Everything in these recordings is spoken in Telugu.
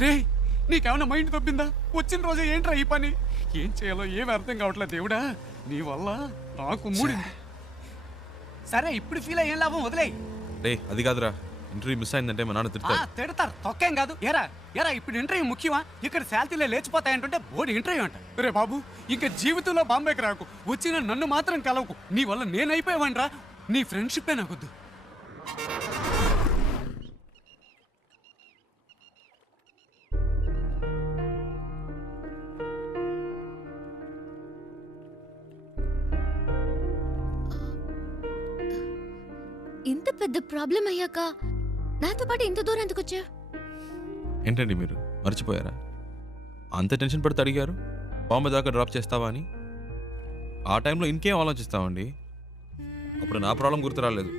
రే నీకేమైనా మైండ్ తప్పిందా? వచ్చిన రోజు ఏంట్రా ఈ పని? ఏం చేయాలో ఏం అర్థం కావట్లేదు దేవుడా. నీ వల్ల నాకు మూడింది. సరే ఇప్పుడు ఫీల్ అయ్యేం లాభం, వదిలేయి. రే అది కాదురా, ఇంటర్వ్యూ మిస్ అయిందంటే మా నాన్న తిడతారు. తిడతారు, తొక్కేం కాదు. ఎరా ఎరా ఇప్పుడు ఇంటర్వ్యూ ముఖ్యమా? ఇక్కడ శాలరీలే లేచిపోతాయంటుంటే బోర్డు ఇంటర్వ్యూ అంట. రే బాబు ఇంకా జీవితంలో బాంబేకి రాకు, వచ్చిన నన్ను మాత్రం కలవకు. నీ వల్ల నేనైపోయావనరా. నీ ఫ్రెండ్షిప్పే నాకొద్దు. ఇంత పెద్ద ప్రాబ్లం అయ్యాక నాతో పాటు ఇంత దూరం ఎందుకు వచ్చా? ఏంటండి మీరు మర్చిపోయారా? అంత టెన్షన్ పడితే అడిగారు బాంబే దాకా డ్రాప్ చేస్తావా అని. ఆ టైంలో ఇంకేం ఆలోచిస్తామండి? అప్పుడు నా ప్రాబ్లం గుర్తు రాలేదు.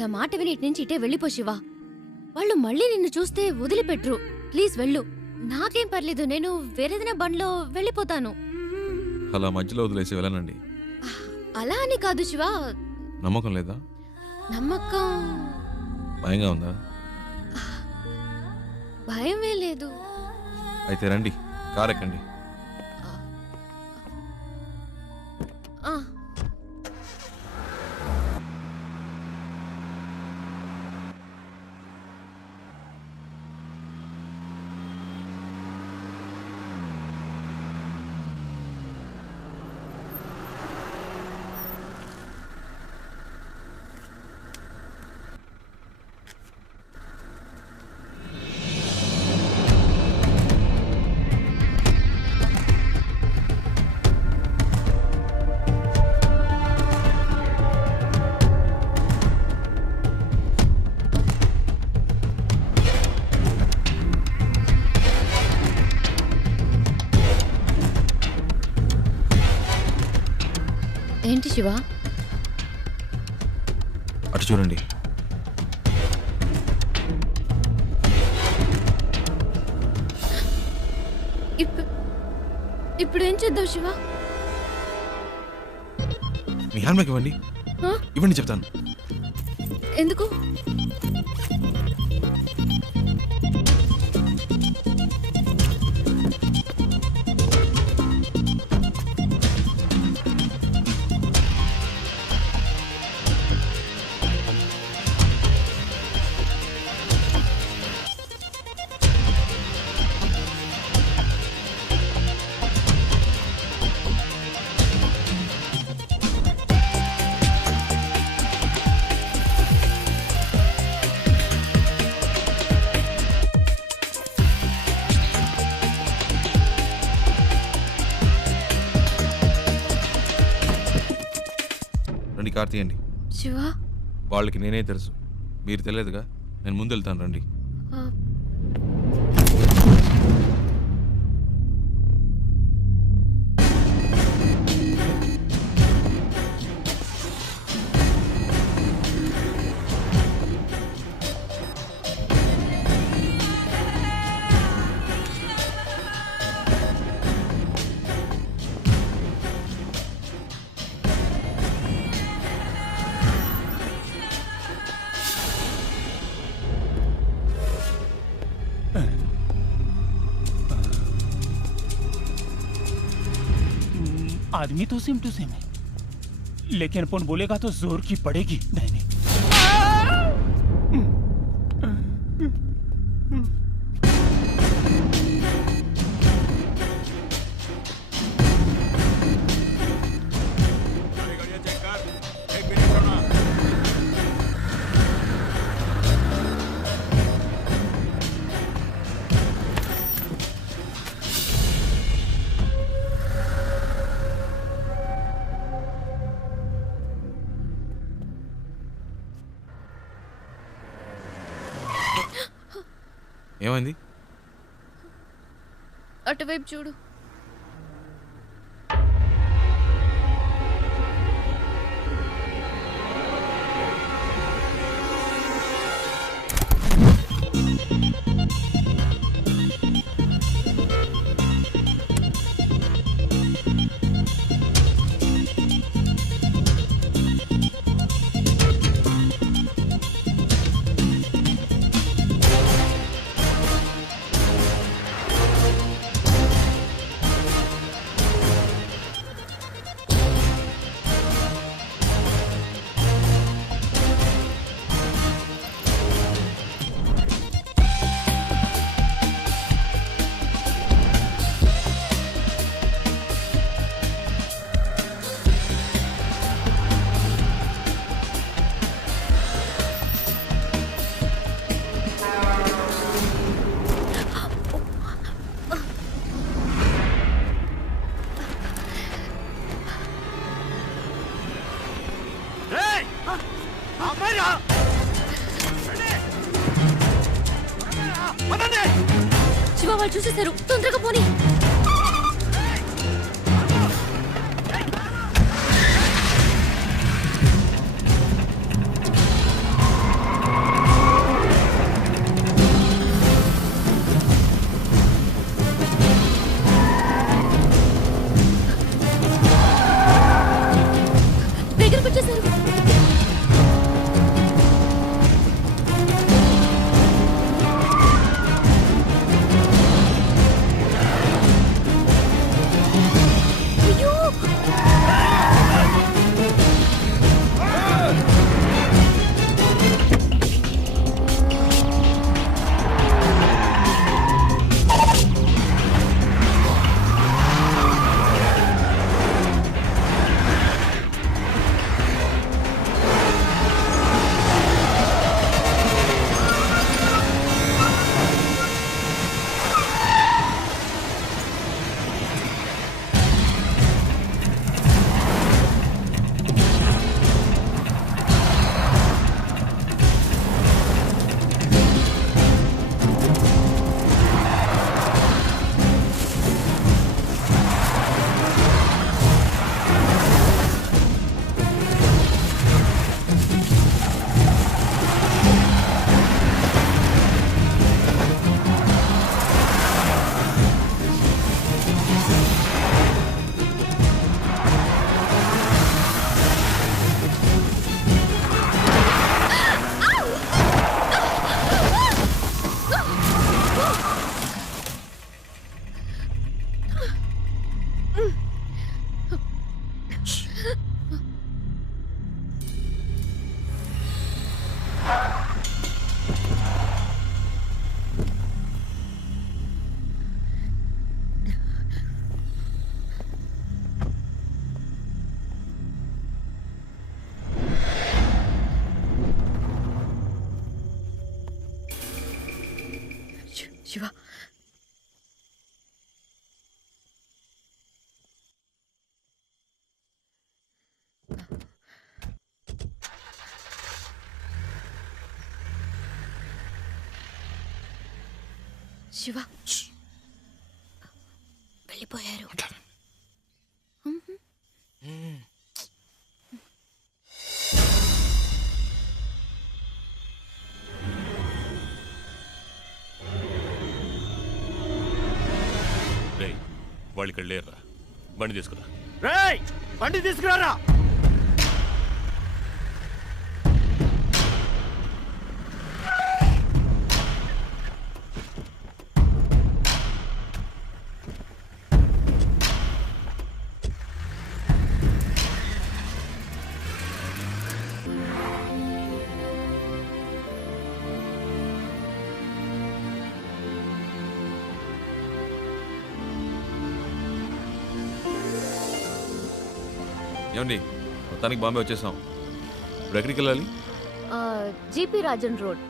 నా మాట విని ఇటు నుంచి ఇటే వెళ్ళిపో శివ. వాళ్ళు మళ్ళీ నిన్ను చూస్తే వదిలిపెట్టరు. ప్లీజ్ వెళ్ళు. నాకేం పర్లేదు, నేను వేరేదైనా బండ్లో వెళ్ళిపోతాను. అలా మధ్యలో వదిలేసి వెళ్ళనండి. అలా అని కాదు శివ. నమ్మకం లేదా? నమ్మకం. భయంగా ఉందా? భయమే లేదు. అయితే రండి, కార్ ఎక్కండి. ఆ ఏంటి శివ? అటు చూడండి. ఇప్పుడు ఏం చేద్దాం శివ? మీ హ్యాండ్ బ్యాగ్ ఇవ్వండి. ఇవ్వండి చెప్తాను. ఎందుకు? రండి, కార్ తీయండి. శివ, వాళ్ళకి నేనే తెలుసు, మీరు తెలియదుగా. నేను ముందు వెళ్తాను, రండి. आदमी तो सेम टू सेम है, लेकिन अपन बोलेगा तो जोर की पड़ेगी। नहीं नहीं, ఏమైంది? అటువైపు చూడు. వాళ్ళు చూసేశారు. తొందరగా పోనీ. దగ్గరకు వచ్చేసారు. అయ్యో! శివ, శివ వెళ్ళిపోయారు. వాళ్ళు ఇక్కడ లేరురా. బండి తీసుకురా. బండి తీసుకురారా. ఏమండి, మొత్తానికి బాంబే వచ్చేసాం. ఇప్పుడు ఎక్కడికి వెళ్ళాలి? GP Rajan road.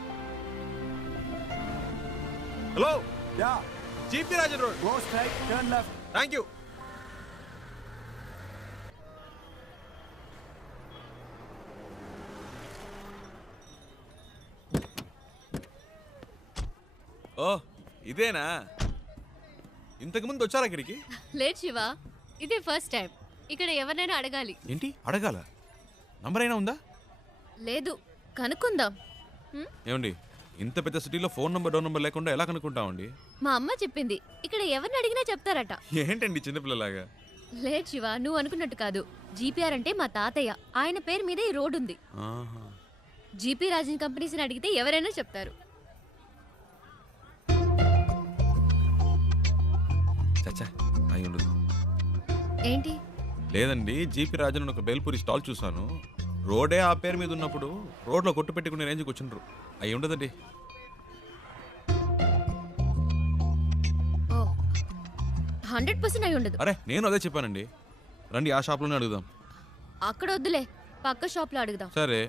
Hello, yeah, GP Rajan road. Go straight, turn left. Thank you. Oh, ఇదేనా? ఇంతకుముందు వచ్చారా ఇక్కడికి? లేదు శివ, ఇదే ఫస్ట్ టైం. ఇక్కడ ఎవరినైనా అడగాలి. ఏంటి అడగాల? నంబర్ అయినా ఉందా? లేదు, కనుక్కుందాం. ఏమండి, ఇంత పెద్ద సిటీలో ఫోన్ నంబర్ డోర్ నంబర్ లేకుండా ఎలా కనుక్కుంటామండి? మా అమ్మ చెప్పింది, ఇక్కడ ఎవరిని అడిగినా చెప్తారట. ఏంటండి చిన్నపిల్లలాగా? లేదు శివ, నువ్వు అనుకున్నట్టు కాదు. జీపీఆర్ అంటే మా తాతయ్య, ఆయన పేరు మీద ఈ రోడ్ ఉంది. ఆహా. జీపీ రాజన్ కంపెనీస్ని అడిగితే ఎవరైనా చెప్తారు. చచ్చా, అయి ఉండదు. ఏంటి? లేదండి, జీపీ రాజన్ అని ఒక బేల్పూరి స్టాల్ చూసాను. రోడే ఆ పేరు మీద ఉన్నప్పుడు రోడ్లో కొట్టు పెట్టుకునే రేంజ్కి వచ్చిండ్రు. అయి ఉండదండి. 100% అయి ఉండదు. అరే, నేను అదే చెప్పానండి. రండి, ఆ షాప్లోనే అడుగుదాం. అక్కడ వద్దులే, పక్క షాప్ లో అడుగుదాం. సరే.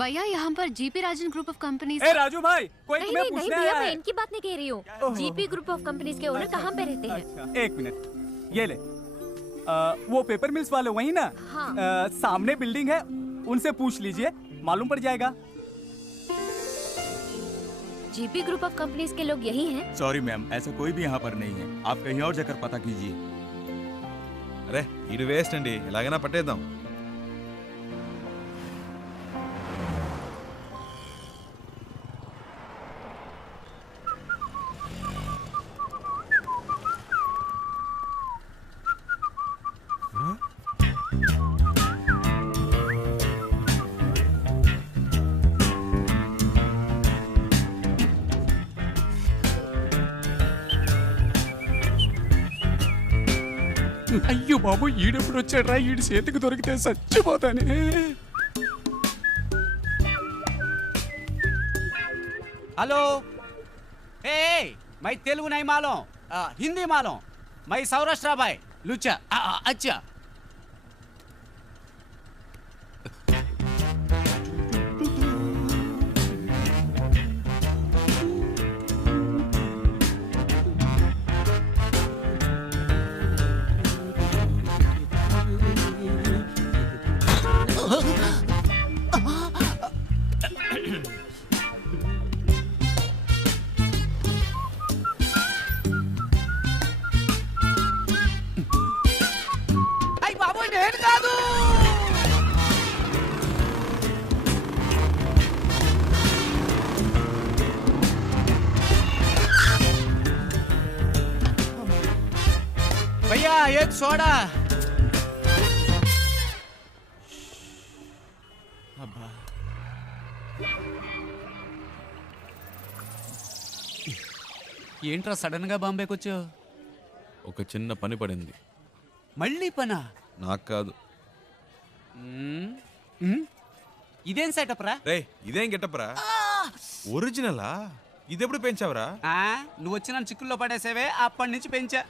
भैया यहाँ पर GP Rajan group of companies. ए राजू भाई, कोई नहीं तुम्हें नहीं पूछने भैया, आया मैं है। इनकी बात नहीं कह रही हूँ। जीपी ग्रुप ऑफ कंपनीज के ओनर कहाँ पे रहते हैं? अच्छा, एक मिनट, ये ले। वो पेपर मिल्स वाले वही ना? हाँ। सामने बिल्डिंग है, उनसे पूछ लीजिए, मालूम पड़ जाएगा। जीपी ग्रुप ऑफ कंपनीज के लोग यही हैं? सॉरी मैम, ऐसा कोई भी यहाँ पर नहीं है। आप कहीं और जाकर पता कीजिए। అరే ఇది వేస్ట్ అండి, ఎలాగైనా పట్టేద్దాం. అయ్యో బాబు, ఈడెప్పుడు వచ్చాడ్రా? ఈడి చేతికి దొరికితే చచ్చిపోతానే. हेलो, ए मैं तेलुगु नहीं मालूम, हिंदी मालूम, मैं सौराष्ट्र भाई लुच्चा. अच्छा అయ్య బాబు, నేను కాదు. भैया एक सोडा. అబ్బా, ఏంట్రా సడన్ గా బాంబేకి వచ్చావు? ఒక చిన్న పని పడింది. మళ్ళీ పనా? నాకు కాదు. ఇదేం సెటప్ రా? రే ఇదేం గెటప్రా? ఒరిజినలా? ఇదెప్పుడు పెంచావురా? నువ్వు వచ్చిన చిక్కుల్లో పడేసేవే, అప్పటి నుంచి పెంచా.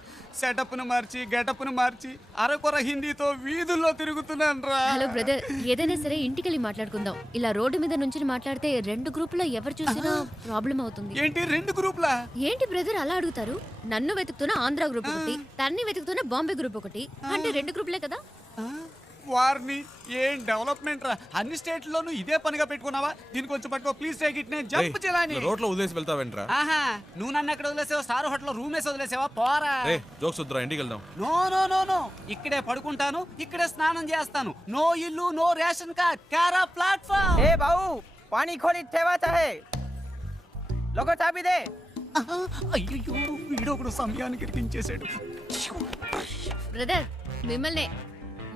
సెటప్ను మార్చి గెటప్ను మార్చి అరకొర హిందీతో వీధుల్లో తిరుగుతున్నాను రా. హలో బ్రదర్, ఏదైనా సరే ఇంటికెళ్ళి మాట్లాడుకుందాం. ఇలా రోడ్డు మీద నుంచి మాట్లాడితే రెండు గ్రూపులో ఎవరు చూసినా ప్రాబ్లం అవుతుంది. ఏంటి 2 గ్రూపులా? ఏంటి బ్రదర్ అలా అడుగుతారు? నన్ను వెతుకుతున్న ఆంధ్ర గ్రూప్ ఒకటి, తన్ని వెతుకుతున్న బాంబే గ్రూప్ ఒకటి, అంటే 2 గ్రూపులే కదా. వారిని ఏం డెవలప్మెంట్ రా! అన్ని స్టేట్లోనూ ఇదే పనిగా పెట్టుకున్నావా? దీనికి కొంచెం పట్టుకో ప్లీజ్. Take it. నేను జంప్ చేయాలని. రోడ్లో వదిలేసి వెళ్తావేంట్రా? ఆహా, నువ్వు నన్ను ఎక్కడ వదిలేసావా? స్టార్ హోటల్ రూమ్ వేసి వదిలేసావా? పోరా. రే జోక్స్ వద్దురా, ఇంటికి వెళ్దాం. నో నో నో నో, ఇక్కడే పడుకుంటాను, ఇక్కడే స్నానం చేస్తాను. నో ఇల్లు, నో రేషన్ కార్డ్, కారా ప్లాట్ఫామ్. ए बाबू पानी खोली ठेवायचं आहे लोक चाबी दे. అయ్యో, వీడొకడు సమయానికి ఇరికించేశాడు. బ్రదర్ మిమ్మల్ని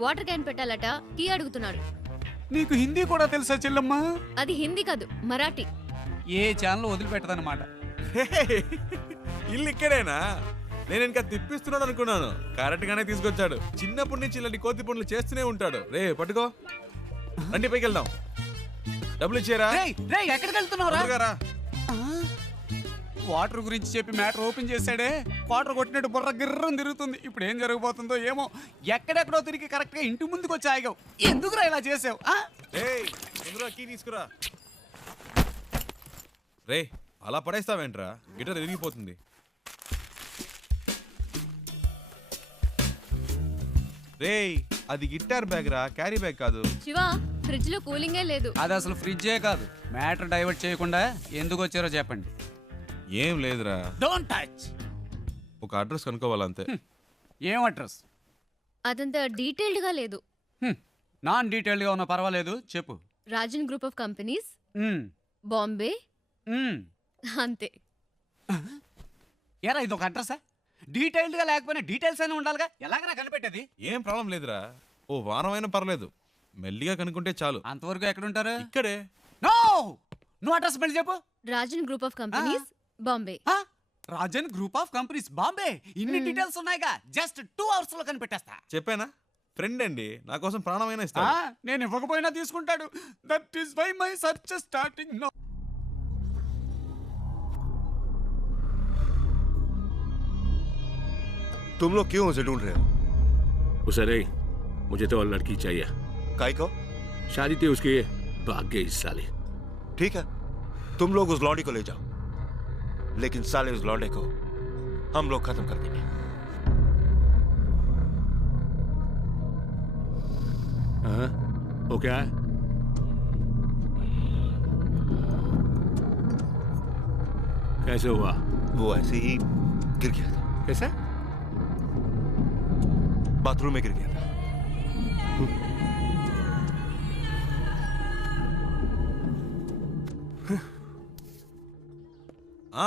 వాటర్ క్యాన్ పెట్టాలట, టీ అడుగుతున్నాడు. నీకు హిందీ కూడా తెలుసా చెల్లమ్మ? అది హిందీ కాదు, మరాఠీ. ఏ ఛానల్ వదిలిపెట్టదన్నమాట. ఇల్లు ఇక్కడేనా? నేను ఇంకా తిప్పిస్తున్నాడు అనుకున్నాను. కరెక్ట్ గానే తీసుకొచ్చాడు. చిన్నప్పటి నుంచి ఇలాంటి కోతి పనులు చేస్తూనే ఉంటాడు. రే పట్టుకో, రండి పైకి వెళ్దాం. డబ్బులు ఇచ్చారా? రేయ్ రేయ్, ఎక్కడికి వెళ్తున్నావురా? రా. వాటర్ గురించి చెప్పి మ్యాటర్ ఓపెన్ చేశాడే, వాటర్ కొట్టినట్టు బుర్ర గిర్రం తిరుగుతుంది. ఇప్పుడు ఏం జరగబోతుందో ఏమో. ఎక్కడెక్కడో తిరిగి కరెక్ట్ గా ఇంటి ముందుకు వచ్చి ఆగావు. ఎందుకురా ఇలా చేసావు? తొందరగా కీ తీసుకురా. రే అలా పడేస్తావేంట్రా? గిటార్ విరిగిపోతుంది. రే అది గిటార్ బ్యాగ్ రా, క్యారీ బ్యాగ్ కాదు. శివ, ఫ్రిడ్జ్ లో కూలింగే లేదు. అది అసలు ఫ్రిడ్జే కాదు. మ్యాటర్ డైవర్ట్ చేయకుండా ఎందుకు వచ్చారో చెప్పండి. ఏం లేదురా, డోంట్ టచ్. ఒక అడ్రస్ కనుక్కోవాలంతే. ఏం అడ్రస్? అదంతా డీటెయిల్డ్ గా లేదు. నాన్ డీటెయిల్డ్ గా ఉన్నా పర్వాలేదు, చెప్పు. రాజన్ గ్రూప్ ఆఫ్ కంపెనీస్, మ్మ్. బాంబే, మ్మ్. అంతే. ఏరా ఇది ఒక అడ్రసా? డీటెయిల్డ్ గా లేకపోయినా డీటెయిల్స్ అయినా ఉండాలిగా. ఎలాగైనా కనిపెట్టేది? ఏం ప్రాబ్లం లేదురా, ఓ వారం అయినా పర్లేదు. మెల్లిగా కనుక్కుంటే చాలు. అంతవరకు ఎక్కడుంటారు? ఇక్కడే. నో, నువ్వు అడ్రస్ మళ్ళీ చెప్పు. Rajan group of companies, Bombay. Rajan group of companies, Bombay. ఇన్ని డీటెయిల్స్ ఉన్నాయిగా, జస్ట్ 2 hours లో కనిపెట్టేస్తా. చెప్పానా? ఫ్రెండ్ అండి, నా కోసం ప్రాణమైనా ఇస్తాడు. నేను ఇవ్వకపోయినా తీసుకుంటాడు. That is why my search starting now. तुम लोग क्यों उसे ढूंढ रहे हो? उसे नहीं, मुझे तो और लड़की चाहिए। काय को? शादी थी उसकी, भाग गई इस साले। ठीक है, तुम लोग उस लौंडे को ले जाओ, लेकिन साले उस लौंडे को हम लोग खत्म कर देंगे। हाँ, वो क्या है? कैसे हुआ? वो ऐसे ही गिर गया था, कैसा? बाथरूम में गिर गया था।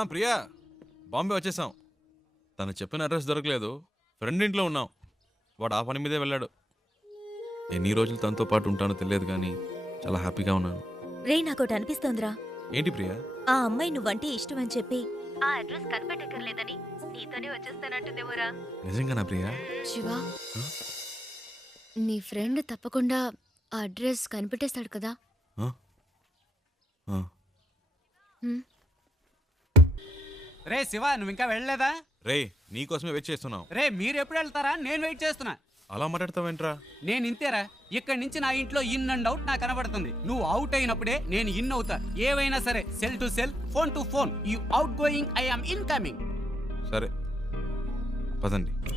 ప్రియా బాంబే వచ్చేసాం. తను చెప్పిన అడ్రస్ దొరకలేదు. ఫ్రెండ్ ఇంట్లో ఉన్నాం. వాడు ఆ పని మీదే వెళ్ళాడు. ఎన్ని రోజులు తనతో పాటు ఉంటానో తెలియదు కానీ చాలా హ్యాపీగా ఉన్నాను. రే నాకోటి అనిపిస్తోందిరా. ఏంటి ప్రియా? ఆ అమ్మాయి నువ్వంటే ఇష్టం అని చెప్పి ఆ అడ్రస్ కనిపెట్టక్కర్లేదని నీతోనే వచ్చేస్తానంటుందేమోరా. నిజంగానా ప్రియా? శివ, నీ ఫ్రెండ్ తప్పకుండా ఆ అడ్రస్ కనిపెట్టేస్తాడు కదా. ఆ? ఆ. హ్మ్. రే శివ, నువ్వు ఇంకా వెళ్ళలేదా? రే నీకోసమే వెయిట్ చేస్తున్నాం. రే మీరు ఎప్పుడు వెళ్తారా? నేను వెయిట్ చేస్తున్నా. అలా మాట్లాడతావేంట్రా? నేను ఇంతేరా. ఇక్కడి నుంచి నా ఇంట్లో ఇన్ అండ్ అవుట్ నాకు కనబడుతుంది. నువ్వు అవుట్ అయినప్పుడే నేను ఇన్ అవుతా. ఏవైనా సరే, cell to cell, phone to phone. You out going, I am incoming. సరే పదండి.